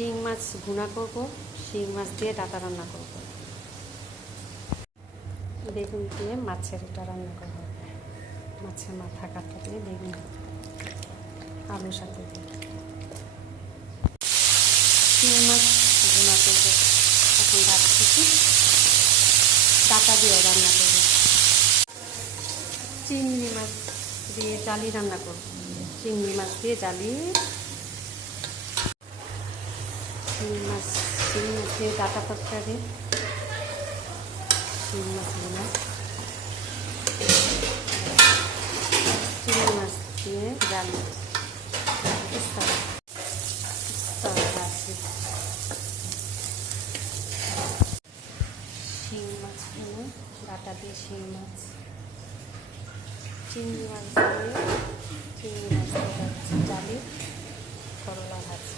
শিং মাছ ভুনা করব, শিং মাছ দিয়ে ডাটা রান্না করব, বেগুন দিয়ে মাছের এটা রান্না করব, মাছের মাথা কাটা দিয়ে বেগুন আলুর সাথে দিয়ে শিং মাছ ভুনা করব। এখন ভাবছি ডাটা দিয়েও রান্না করব, চিংড়ি মাছ দিয়ে জালি রান্না করব, চিংড়ি মাছ দিয়ে জালি, চিংড়ি মাছ দিয়ে ডাটা তরকারি, চিংড়ি মাছ ভুনা, চিংড়ি মাছ দিয়ে জালি, শিং মাছ ভুনা, ডাটা দিয়ে শিং মাছ, চিংড়ি মাছ দিয়ে জালি, করলা ভাজি।